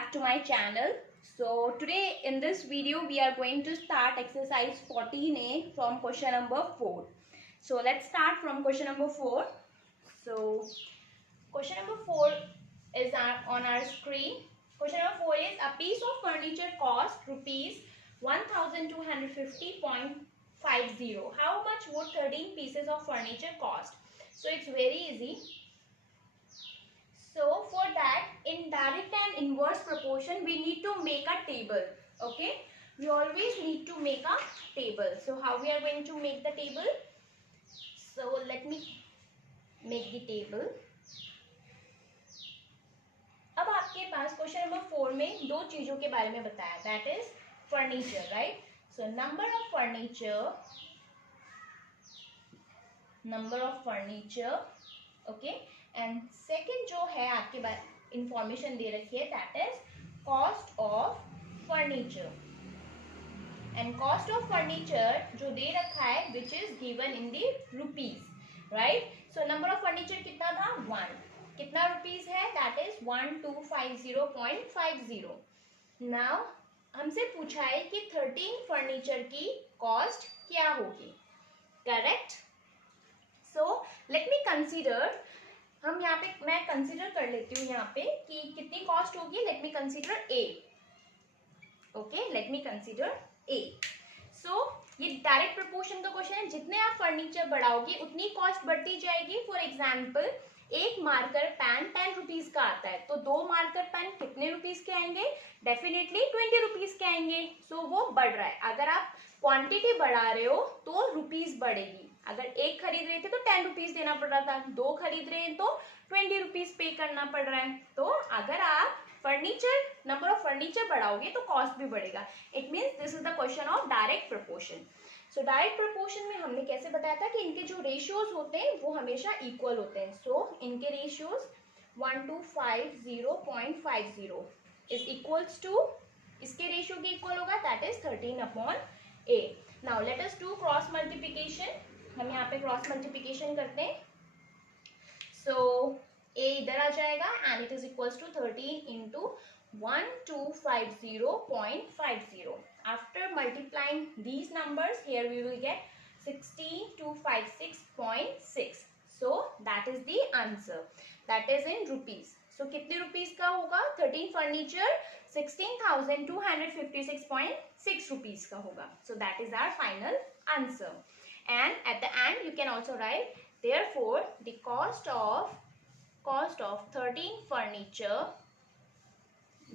back to my channel. So today in this video we are going to start exercise 14a from question number 4. So let's start from question number 4. So question number 4 is on our screen. Question number 4 is a piece of furniture cost rupees 1250.50. How much would 13 pieces of furniture cost? So it's very easy. So for that, in direct and inverse proportion, we need to make a table. Okay, we always need to make a table. So how we are going to make the table? So let me make the table. अब आपके पास question number 4 में दो चीजों के बारे में बताया, that is furniture, right? So number of furniture, okay, and second जो है आपके पास इंफॉर्मेशन दे रखी है, that is cost of furniture. And cost of furniture जो दे रखा है which is given in the rupees, right? So number of furniture कितना था? 1. कितना रुपीज है? That is 1250.50. नाउ हमसे पूछा है कि 13 फर्नीचर की कॉस्ट क्या होगी, correct? So let me consider, हम यहाँ पे मैं कंसीडर कर लेती हूँ यहाँ पे कि कितनी कॉस्ट होगी. Let me consider A. Okay, let me consider A. So ये डायरेक्ट प्रोपोर्शन का क्वेश्चन है, जितने आप फर्नीचर बढ़ाओगे उतनी कॉस्ट बढ़ती जाएगी. फॉर एग्जाम्पल, एक मार्कर पेन 10 रुपीज का आता है, तो 2 मार्कर पेन कितने रुपीज के आएंगे? डेफिनेटली 20 रुपीज के आएंगे. सो वो बढ़ रहा है. अगर आप क्वांटिटी बढ़ा रहे हो तो रुपीज बढ़ेगी. अगर एक खरीद रहे थे तो 10 रुपीज देना पड़ रहा था, 2 खरीद रहे हैं तो 20 रुपीज पे करना पड़ रहा है. तो अगर आप फर्नीचर नंबर ऑफ फर्नीचर बढ़ाओगे तो कॉस्ट भी बढ़ेगा. It means this is the question of direct proportion. So direct proportion में हमने कैसे बताया था कि इनके जो रेशियोज होते हैं वो हमेशा इक्वल होते हैं. सो इनके रेशियोज 1250.50 इज इक्वल्स टू, इसके रेशियो के इक्वल होगा, that is 13/a. Now let us do cross multiplication. हम यहाँ पे क्रॉस मल्टीप्लिकेशन करते हैं. सो a इधर आ जाएगा and it is equals to 13 into 1250.50. After multiplying these numbers, here we will get 16256.6. So that is the answer. That is in rupees. So कितने rupees का होगा? 13 फर्नीचर 16,256.6 रुपीस का होगा. So that is our final answer. And at the end you can also write, therefore the cost of 13 furniture,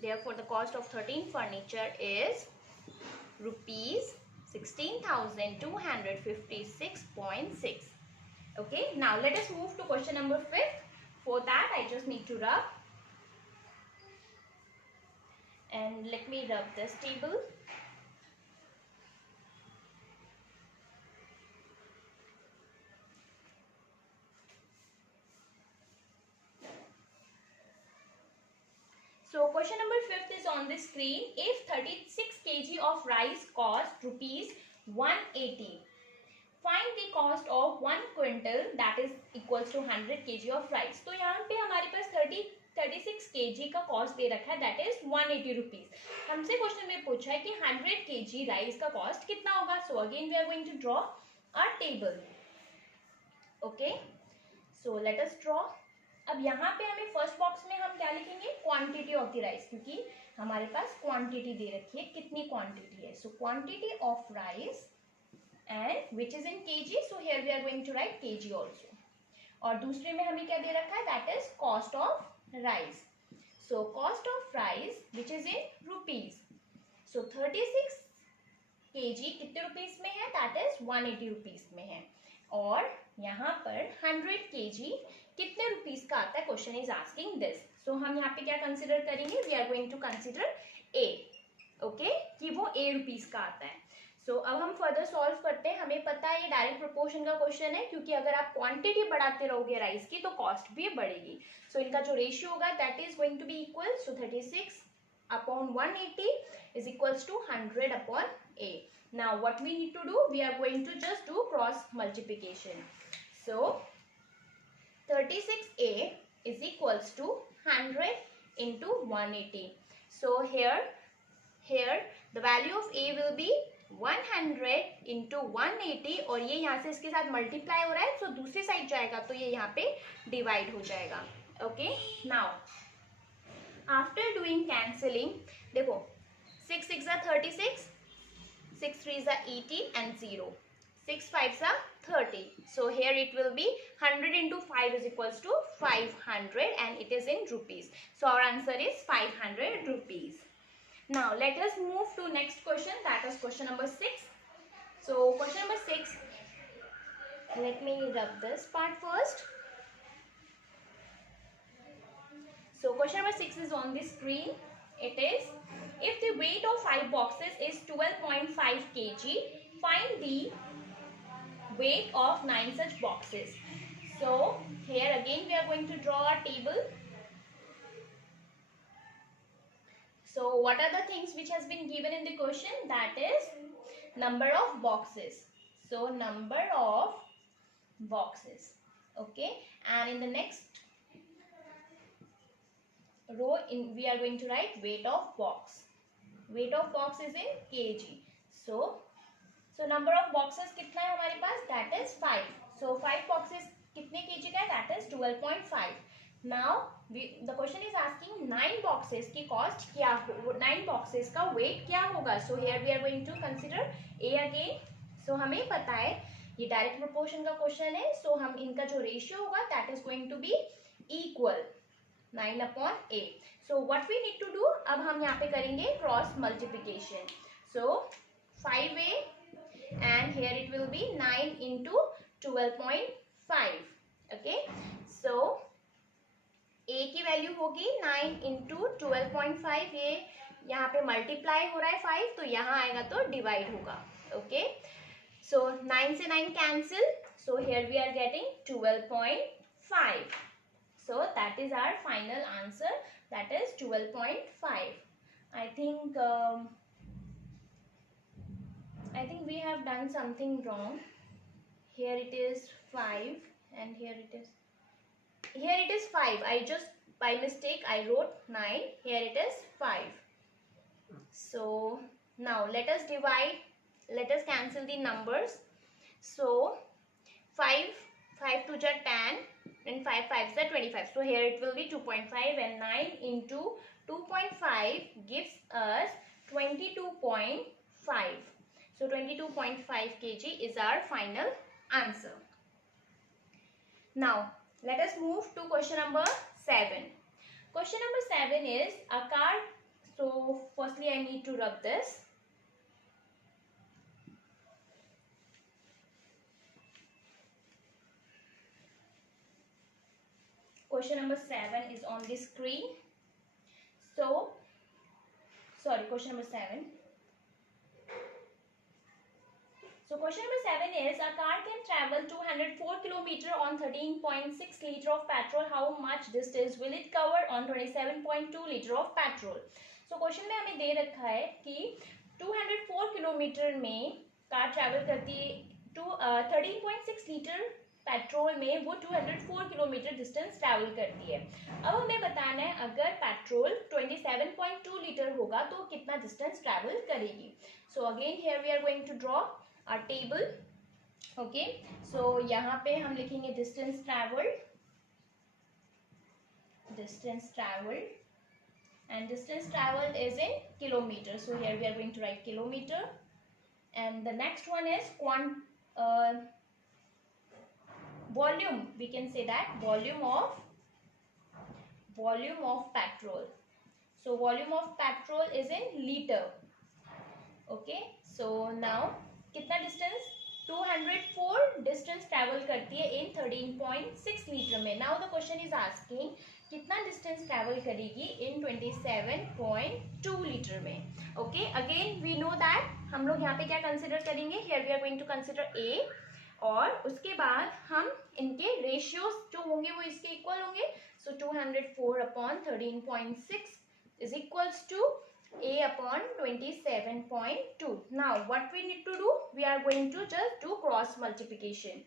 therefore the cost of 13 furniture is rupees 16,256.6. okay, now let us move to question number 5. For that I just need to rub, and let me rub this table. So question number 5 is on the screen. If 36 kg of rice cost rupees 180, find the cost of 1 quintal, that is equals to 100 kg of rice. तो यहाँ पे हमारे पास 36 kg का cost दे रखा है, that is 180 rupees. हमसे question में पूछा है कि 100 kg राइस का कॉस्ट कितना होगा. So again we are going to draw a table. Okay, so let us draw. अब यहाँ पे हमें फर्स्ट बॉक्स में हम क्या लिखेंगे? क्वांटिटी ऑफ द राइस, क्योंकि हमारे पास क्वांटिटी दे रखी है, कितनी क्वांटिटी है. So quantity of rice and which is in KG. So here we are going to write KG also. और दूसरे में हमें क्या दे रखा है? That is cost of rice. So cost of rice which is in rupees. So 36 KG कितने rupees में है? दैट इज 180 रुपीज में है. और यहाँ पर 100 केजी कितने रुपीस का आता है? Question is asking this. So हम यहाँ पे क्या कंसिडर करेंगे? We are going to consider A. Okay, कि वो ए रुपीस का आता है. सो अब हम फर्दर सॉल्व करते हैं. हमें पता है ये डायरेक्ट प्रोपोर्शन का क्वेश्चन है, क्योंकि अगर आप क्वांटिटी बढ़ाते रहोगे राइस की तो कॉस्ट भी बढ़ेगी. सो इनका जो रेशियो होगा that is going to be equal. So 36/180 is equals to 100/a. Now what we need to do? We are going to just do cross multiplication. So 36a is equals to 100 into 180. So here the value of A will be 100 into 180 और ये यहाँ से इसके साथ multiply हो रहा है, so दूसरी साइड जाएगा तो ये यहाँ पे डिवाइड हो जाएगा. Okay, now after doing cancelling, देखो 6 6 are 36, 6 3 are 80 and 0, 6 5 are 30. So here it will be 100 into 5 is equals to 500 and it is in rupees. So our answer is 500 rupees. Now let us move to next question, that is question number 6. So question number 6, let me rub this part first. So question number 6 is on the screen. It is, if the weight of 5 boxes is 12.5 kg, find the weight of 9 such boxes. So here again we are going to draw a table. So what are the things which has been given in the question? That is number of boxes. So number of boxes. Okay, and in the next row we are going to write weight of box. Weight of box is in kg. So number of boxes कितना है हमारे पास? That is 5. So 5 boxes कितने kg का है? That is 12.5. Now the question is asking 9 boxes की cost क्या हो, 9 boxes का weight क्या होगा? So here we are going to consider A again. So हमें पता है ये direct proportion का question है, so हम इनका जो ratio होगा that is going to be equal 9 upon A. So what we need to do, अब हम यहाँ पे करेंगे cross multiplication. So 5A and here it will be 9 into 12.5. Okay, so A की वैल्यू होगी 9 into 12.5. ये यहाँ पे मल्टीप्लाई हो रहा है 5, तो यहाँ आएगा तो डिवाइड होगा. ओके, सो 9 से 9 cancel, so here we are getting 12.5. So that is our final answer, that is 12.5. I think we have done something wrong. Here it is 5 and here it is 5. I just by mistake I wrote 9. Here it is 5. So now let us divide. Let us cancel the numbers. So 5 to the 10 and 5 5s are 25. So here it will be 2.5 and 9 into 2.5 gives us 22.5. So 22.5 kg is our final answer. Now let us move to question number 7. Question number 7 is a car. So firstly I need to rub this. Question number 7 is on the screen. So, sorry, question number 7. So question number 7 is, a car can travel 204 km on 13.6 liter of petrol. How much distance will it cover on 27.2 liter of petrol? So question में हमें दे रखा है कि 204 kilometre में car travel करती है 13.6 litre petrol में वो 204 किलोमीटर डिस्टेंस ट्रैवल करती है. अब हमें बताना है अगर पेट्रोल 27.2 लीटर होगा तो कितना डिस्टेंस ट्रैवल करेगी. So again here we are going to draw a table. Okay, so यहाँ पे हम लिखेंगे distance travelled and distance traveled is in kilometers. So here we are going to write kilometer, and the next one is volume. We can say that volume of petrol. So volume of petrol is in liter. Okay, so now कितना distance 204 distance travel करती है in 13.6 liter में. Now the question is asking कितना distance travel करेगी in 27.2 litre में. Okay, again we know that हम लोग यहाँ पे क्या कंसिडर करेंगे. Here we are going to consider a, और उसके बाद हम इनके रेशियोज जो होंगे वो इसके इक्वल होंगे. So 204 upon 13.6 is equals to a upon 27.2. Now what we need to do, we are going to just do cross multiplication.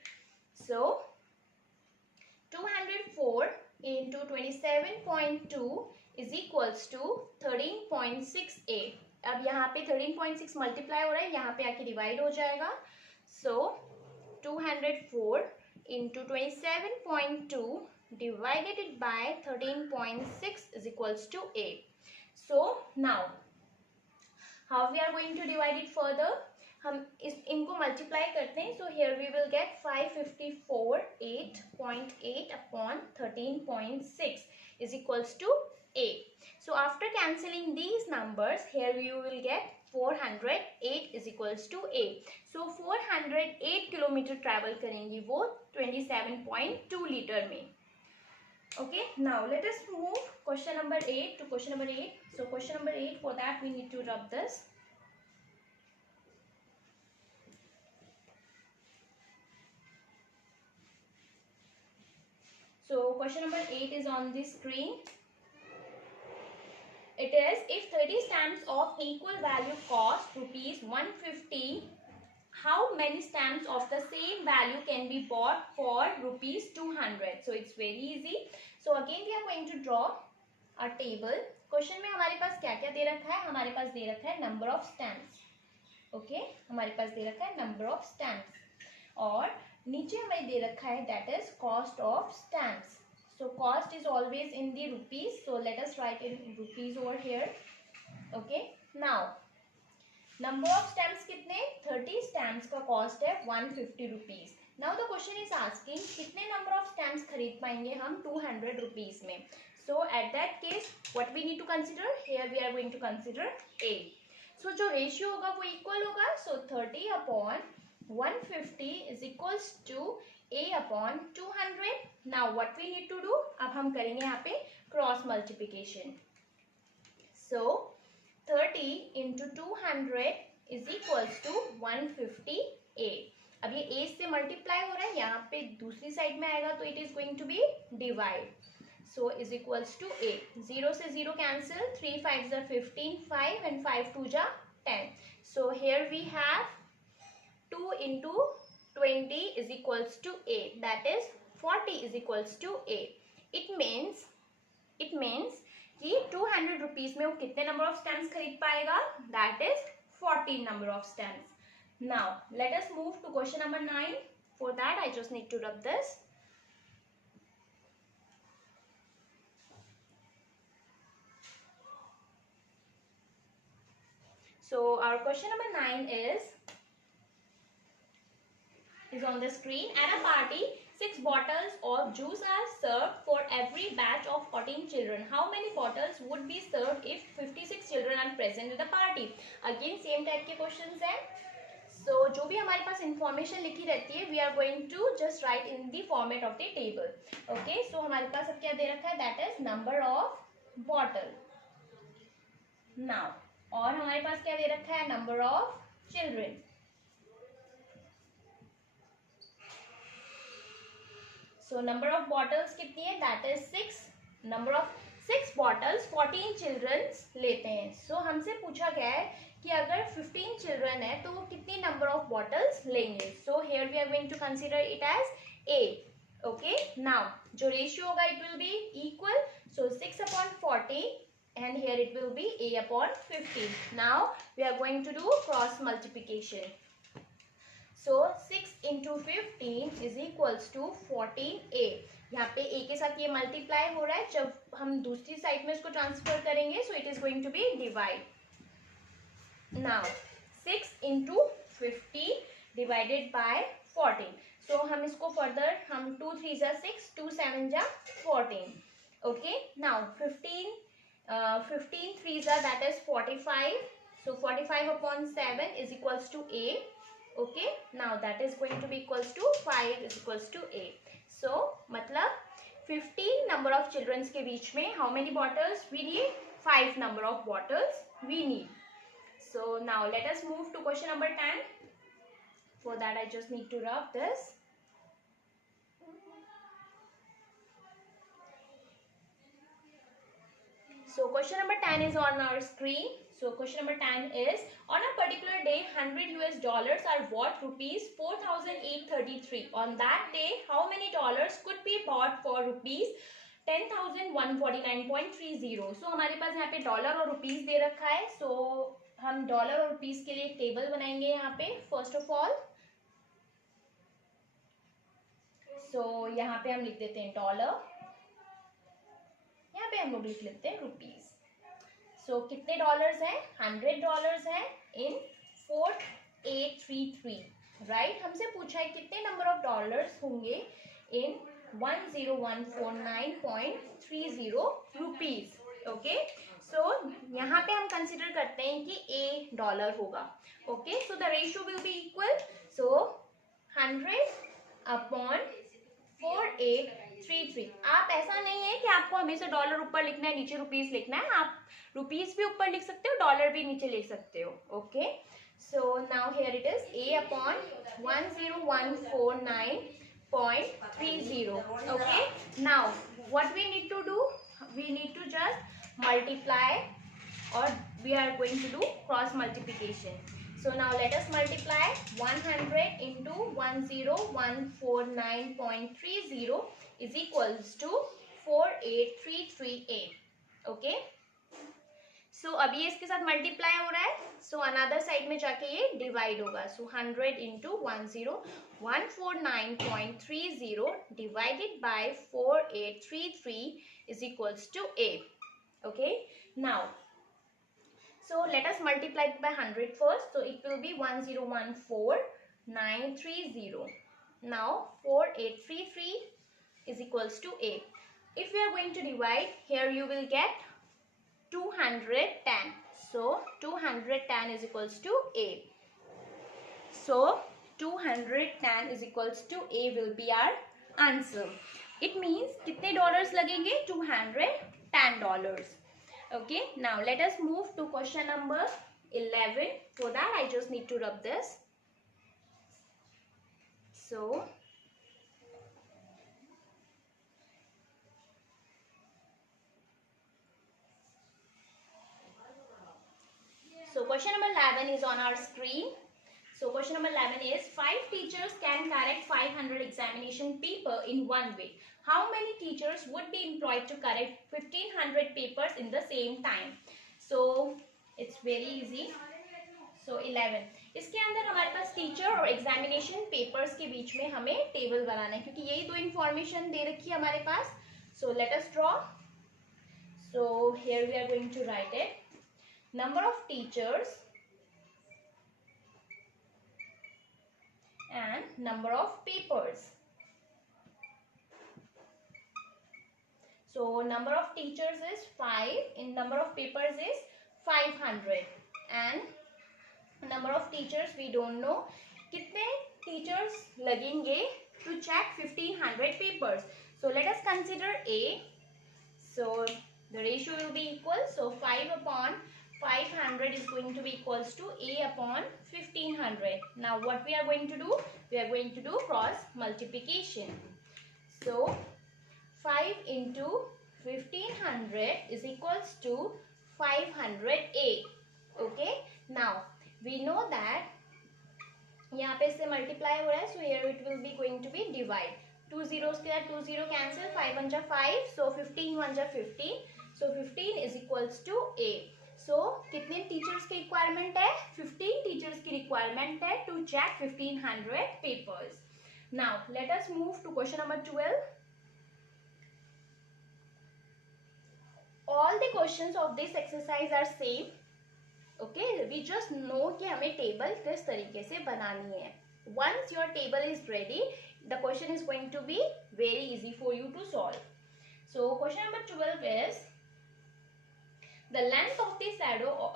So 204 into 27.2 is equals to 13.68. अब यहाँ पे 13.6 मल्टीप्लाई हो रहा है, यहाँ पे आके डिवाइड हो जाएगा. सो 204 into 27.2 divided by 13.6 is equals to 8. So now how we are going to divide it further? हम इनको मल्टीप्लाई करते हैं. So here we will get 554.8 upon 13.6 is equals to 8. So after cancelling these numbers, here you will get 408 is equals to 8. So 408 kilometre travel करेंगी वो 27.2 litre में. Okay, now let us move question number 8 to question number 8. So question number 8, for that we need to rub this. So question number 8 is on the screen. It is, if 30 stamps of equal value cost rupees 150, how many stamps of the same value can be bought for rupees 200? So it's very easy. So again we are going to draw a table. Question में हमारे पास क्या क्या दे रखा है? हमारे पास दे रखा है नंबर ऑफ स्टैम्प्स. ओके, हमारे पास दे रखा है नंबर ऑफ स्टैम्प्स और नीचे हमें दे रखा है that is cost of stamps. So cost is always in the rupees. So let us write in rupees over here. Okay, now number of stamps कितने? 30 स्टैम्प्स का कॉस्ट है 150 rupees. Now the question is asking कितने number of stamps खरीद पाएंगे हम 200 rupees में. So at that case what we need to consider? Here we are going to consider A. So जो ratio होगा वो इक्वल होगा. सो 30 upon 150 is equals to a upon 200. Now what we need to do? अब हम करेंगे यहाँ पे cross multiplication. So 30 into 200 is equals to 150a. अब ये a से मल्टीप्लाई हो रहा है, यहाँ पे दूसरी साइड में आएगा तो it is going to be divide. So is equals to a. 0 से 0 cancel. 3 5s are 15, 5 and 5 2s are 10. So here we have 2 into 20 is equals to a. That is 40 is equals to a. It means कि 200 rupees में वो कितने number of stamps खरीद पाएगा? That is 14 number of stamps. Now let us move to question number 9. For that I just need to rub this. So our question number 9 is on the screen. At a party, 6 bottles of juice are served for every batch of 14 children. How many bottles would be served if 56 children are present at the party? Again same type के questions हैं. So जो भी हमारे पास information लिखी रहती है we are going to just write in the format of the table. Okay, so हमारे पास अब क्या दे रखा है? That is number of bottle. Now और हमारे पास क्या दे रखा है? Number of children. So number of bottles कितनी है? That is 6. Number of 6 bottles 14 children लेते हैं. So हमसे पूछा गया है कि अगर 15 children है तो वो कितनी number of bottles लेंगे. So here we are going to consider it as A. Okay. Now जो ratio होगा it will be equal. So 6 upon 40 and here it will be A upon 15. Now we are going to do cross multiplication. So 6 into 15 is equals to 14a. यहाँ पे a के साथ ये multiply हो रहा है. जब हम दूसरी साइड में इसको ट्रांसफर करेंगे so it is going to be divide. Now 6 into 50 divided by 14. So हम इसको further हम 2 3s are 6, 2 7s are 14. Okay. Now 15 3s are that is 45. So 45 upon 7 is equals to a. Okay, now that is going to be equals to 5 is equals to a. So मतलब 15 number of children के बीच में how many bottles we need? 5 number of bottles we need. So now let us move to question number 10. For that I just need to rub this. So question number 10 is on our screen. So question number 10 is, on a particular day, $100 are worth rupees 4,833. On that day, how many dollars could be bought for rupees 10,149.30। सो हमारे पास यहाँ पे dollar और rupees दे रखा है। सो हम dollar और rupees के लिए एक टेबल बनाएंगे यहाँ पे। फर्स्ट ऑफ ऑल यहाँ पे हम लिख देते हैं डॉलर, यहाँ पे हम लोग लिख लेते हैं रुपीस। कितने डॉलर्स हैं? $100 हैं इन 4833, राइट। हमसे पूछा है कितने नंबर ऑफ डॉलर्स होंगे इन 10149.30 रुपीज। ओके, यहाँ पे हम कंसिडर करते हैं कि A डॉलर होगा। Okay, the ratio will be equal, 100/4833। आप ऐसा नहीं है कि आपको हमेशा डॉलर ऊपर लिखना है, नीचे रुपीस लिखना है। आप रुपीस भी ऊपर लिख सकते हो, डॉलर भी नीचे लिख सकते हो। Okay, now here it is A/10149.30। okay, now what we need to do, we need to just multiply, or we are going to do cross multiplication. So now let us multiply 100 into 10149.30 is equals to 4833A. okay, अभी इसके साथ multiply हो रहा है। Another side में जाके ये divide होगा। 100 into 10149.30 divided by 4833 is equals to A. Okay, now let us multiply it by 100 first. It will be 1014930. Now 4833 is equals to A. If we are going to divide, here you will get 210. 210 is equals to A. 210 is equals to A will be our answer. It means कितने dollars लगेंगे? $210. Okay, now let us move to question number 11. For that I just need to rub this. Question number 11 is on our screen. Question number 11 is 5 teachers can correct 500 examination paper in one way. How many teachers would be employed to correct 1500 papers in the same time? It's very easy. 11, इसके अंदर हमारे पास teacher और examination papers के बीच में हमें table बनाना है, क्योंकि यही दो इंफॉर्मेशन दे रखी है हमारे पास। let us draw. Here we are going to write it. Number of teachers and number of papers. Number of teachers is 5 and number of papers is 500, and number of teachers we don't know. कितने teachers लगेंगे to check 1500 papers? Let us consider A. The ratio will be equal. 5/500 is going to be equals to A upon 1500. Now what we are going to do? We are going to do cross multiplication. 5 into 1500 is equals to 500A. Okay, now we know that यहाँ पे इससे multiply हो रहा है, here it will be going to be divide. 2 zeros के साथ 2 0 cancel, 5 1 जा 5, 15 1 जा 15, 15 is equals to A. कितने टीचर्स की रिक्वायरमेंट है? 15 टीचर्स की रिक्वायरमेंट है to check 1500 papers. Now let us move to question number 12. All the questions of this exercise are same. Okay, we just know कि हमें table किस तरीके से बनानी है. once your table is ready, the question is going to be very easy for you to solve. Question number 12 is the length of the shadow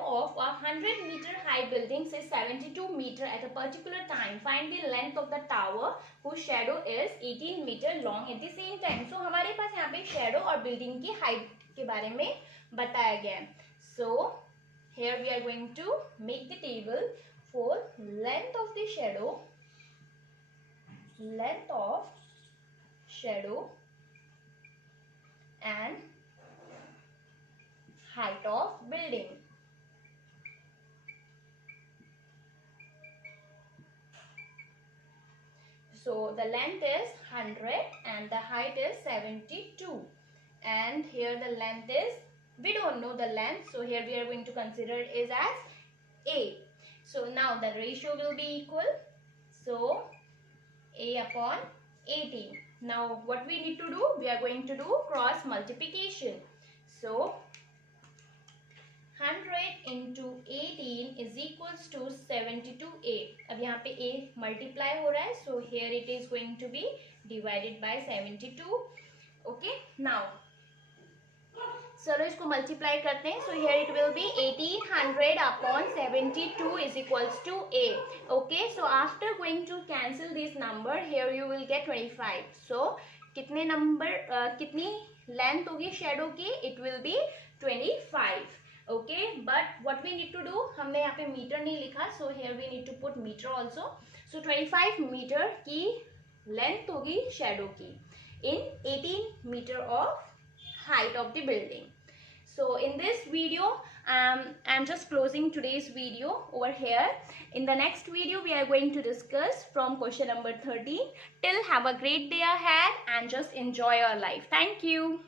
of a 100-meter high building is 72 meter at a particular time. Find the length of the tower whose shadow is 18 meter long at the same time. हमारे पास यहाँ पे shadow और building की height के बारे में बताया गया है. Here we are going to make the table for length of the shadow, and height of building. So the length is 100 and the height is 72. And here the length is, we don't know the length, so here we are going to consider it is as A. So now the ratio will be equal. So A upon 18. Now what we need to do? We are going to do cross multiplication. So 100 into 18 is equals to 72A. अब यहाँ पे A multiply हो रहा है, so here it is going to be divided by 72. Okay, now चलो इसको multiply करते हैं. So here it will be 1800 upon 72 is equals to A. Okay, so after going to cancel this number, here you will get 25. So कितने number कितनी length होगी shadow की? It will be 25. Okay, but what we need to do, हमने यहाँ पे metre नहीं लिखा, so here we need to put meter also. So 25 metre की लेंथ होगी शेडो की in 18 meter of height of the building. So in this video I'm just closing today's video over here. In the next video we are going to discuss from question number 13. Till have a great day ahead and just enjoy your life. Thank you.